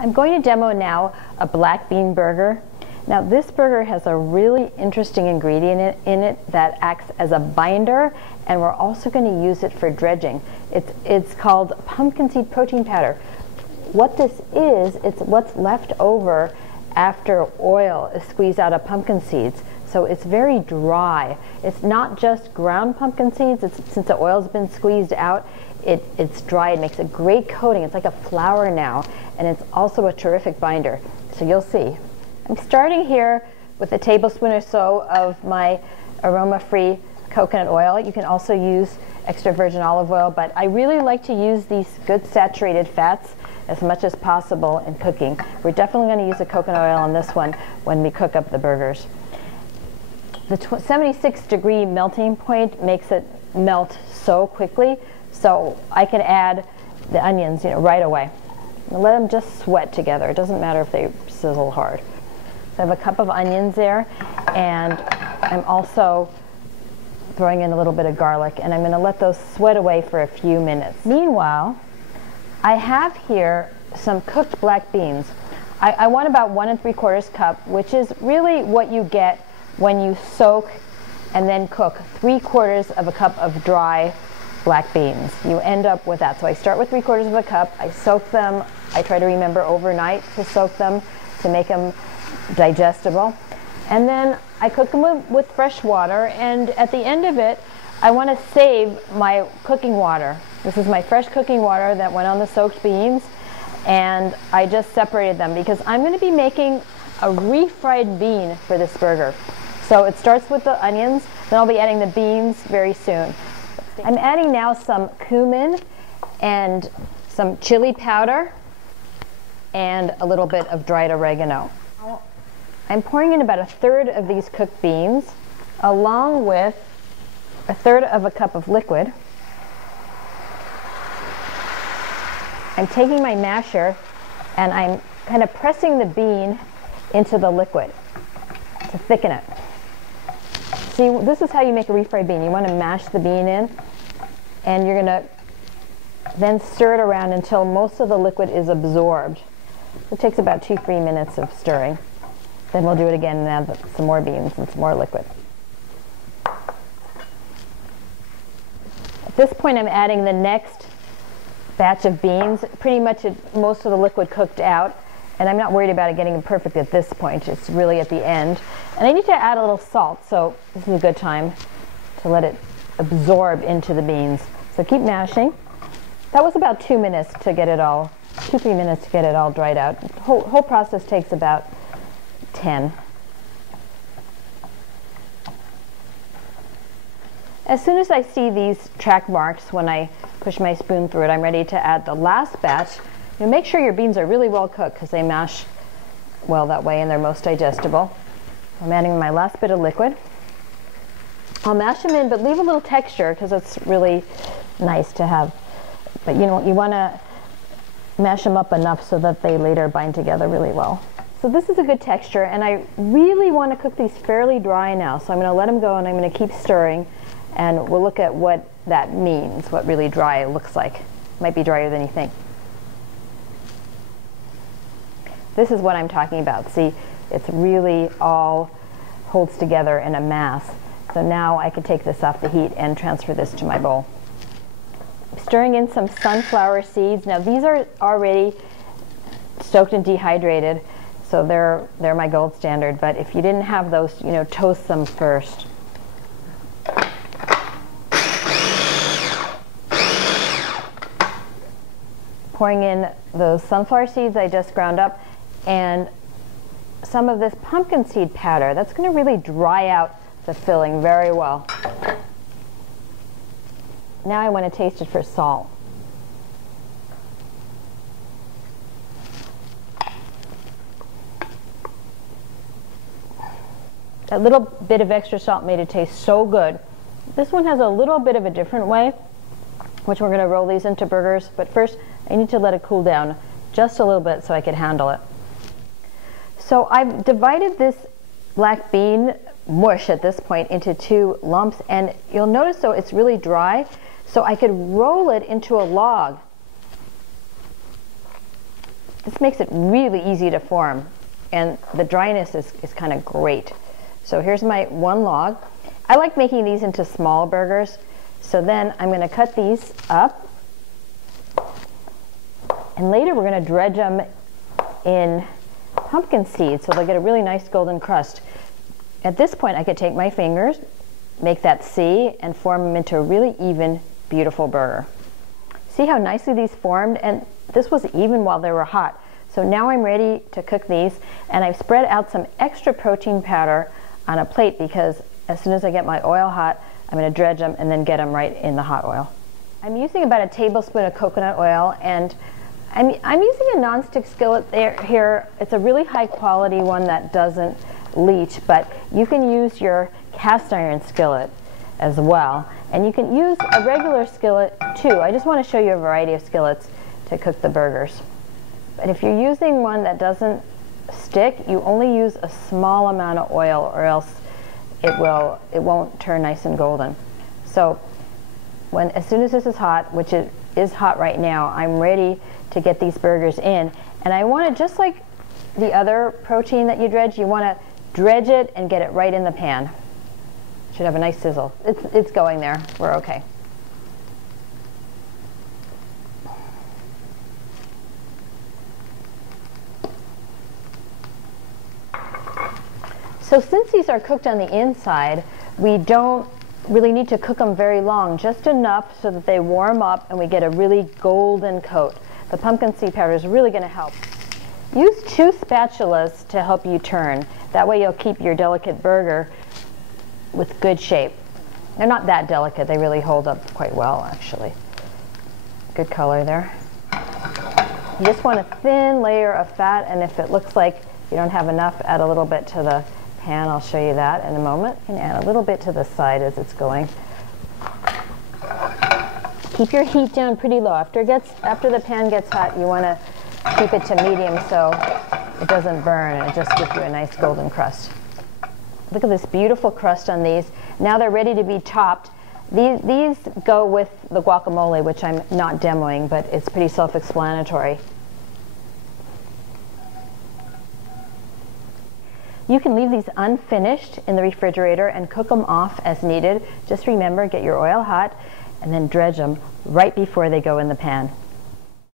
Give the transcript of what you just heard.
I'm going to demo now a black bean burger. Now this burger has a really interesting ingredient in it that acts as a binder, and we're also going to use it for dredging. It's called pumpkin seed protein powder. What this is, it's what's left over after oil is squeezed out of pumpkin seeds. So it's very dry. It's not just ground pumpkin seeds. Since the oil's been squeezed out, it's dry. It makes a great coating. It's like a flour now, and it's also a terrific binder. So you'll see. I'm starting here with a tablespoon or so of my aroma-free coconut oil. You can also use extra virgin olive oil, but I really like to use these good saturated fats as much as possible in cooking. We're definitely going to use the coconut oil on this one when we cook up the burgers. The 76-degree melting point makes it melt so quickly, so I can add the onions, right away. And let them just sweat together. It doesn't matter if they sizzle hard. So I have a cup of onions there, and I'm also throwing in a little bit of garlic, and I'm going to let those sweat away for a few minutes. Meanwhile, I have here some cooked black beans. I want about 1 3/4 cup, which is really what you get when you soak and then cook 3/4 of a cup of dry black beans. You end up with that. So I start with 3/4 of a cup. I soak them. I try to remember overnight to soak them to make them digestible. And then I cook them with fresh water, and at the end of it, I want to save my cooking water. This is my fresh cooking water that went on the soaked beans, and I just separated them because I'm going to be making a refried bean for this burger. So it starts with the onions, then I'll be adding the beans very soon. I'm adding now some cumin and some chili powder and a little bit of dried oregano. I'm pouring in about 1/3 of these cooked beans along with 1/3 of a cup of liquid. I'm taking my masher and I'm kind of pressing the bean into the liquid to thicken it. See, this is how you make a refried bean. You want to mash the bean in, and you're going to then stir it around until most of the liquid is absorbed. It takes about 2-3 minutes of stirring. Then we'll do it again and add some more beans and some more liquid. At this point, I'm adding the next batch of beans. Pretty much most of the liquid cooked out, and I'm not worried about it getting perfect at this point. It's really at the end. And I need to add a little salt, so this is a good time to let it absorb into the beans. So keep mashing. That was about 2 minutes to get it all, 2-3 minutes to get it all dried out. The whole process takes about 10. As soon as I see these track marks when I push my spoon through it, I'm ready to add the last batch. Make sure your beans are really well cooked because they mash well that way and they're most digestible. I'm adding my last bit of liquid. I'll mash them in, but leave a little texture because it's really nice to have. But you want to mash them up enough so that they later bind together really well. So this is a good texture, and I really want to cook these fairly dry now. So I'm going to let them go, and I'm going to keep stirring, and we'll look at what that means, what really dry looks like. It might be drier than you think. This is what I'm talking about. See, it's really all holds together in a mass. So now I can take this off the heat and transfer this to my bowl. Stirring in some sunflower seeds. Now these are already soaked and dehydrated, so they're my gold standard. But if you didn't have those, toast them first. Pouring in those sunflower seeds I just ground up, and some of this pumpkin seed powder. That's going to really dry out the filling very well. Now I want to taste it for salt. That little bit of extra salt made it taste so good. This one has a little bit of a different way, which we're going to roll these into burgers. But first, I need to let it cool down just a little bit so I can handle it. So I've divided this black bean mush at this point into 2 lumps, and you'll notice though it's really dry, so I could roll it into a log. This makes it really easy to form, and the dryness is kind of great. So here's my one log. I like making these into small burgers, so then I'm going to cut these up, and later we're going to dredge them in pumpkin seeds so they'll get a really nice golden crust. At this point I could take my fingers, make that C, and form them into a really even, beautiful burger. See how nicely these formed? And this was even while they were hot. So now I'm ready to cook these, and I've spread out some extra protein powder on a plate because as soon as I get my oil hot, I'm going to dredge them and then get them right in the hot oil. I'm using about a tablespoon of coconut oil, and I'm using a nonstick skillet here. It's a really high quality one that doesn't leach, but you can use your cast iron skillet as well, and you can use a regular skillet too. I just want to show you a variety of skillets to cook the burgers. But if you're using one that doesn't stick, you only use a small amount of oil, or else it won't turn nice and golden. So as soon as this is hot, which it is hot right now, I'm ready to get these burgers in. And I want to, just like the other protein that you dredge, you want to dredge it and get it right in the pan. Should have a nice sizzle. It's going there. We're okay. So since these are cooked on the inside, we don't really need to cook them very long, just enough so that they warm up and we get a really golden coat. The pumpkin seed powder is really going to help. Use 2 spatulas to help you turn. That way you'll keep your delicate burger with good shape. They're not that delicate. They really hold up quite well, actually. Good color there. You just want a thin layer of fat, and if it looks like you don't have enough, add a little bit to the pan. I'll show you that in a moment. And add a little bit to the side as it's going. Keep your heat down pretty low. After the pan gets hot, you want to keep it to medium so it doesn't burn and it just gives you a nice golden crust. Look at this beautiful crust on these. Now they're ready to be topped. These go with the guacamole, which I'm not demoing, but it's pretty self-explanatory. You can leave these unfinished in the refrigerator and cook them off as needed. Just remember, get your oil hot and then dredge them right before they go in the pan.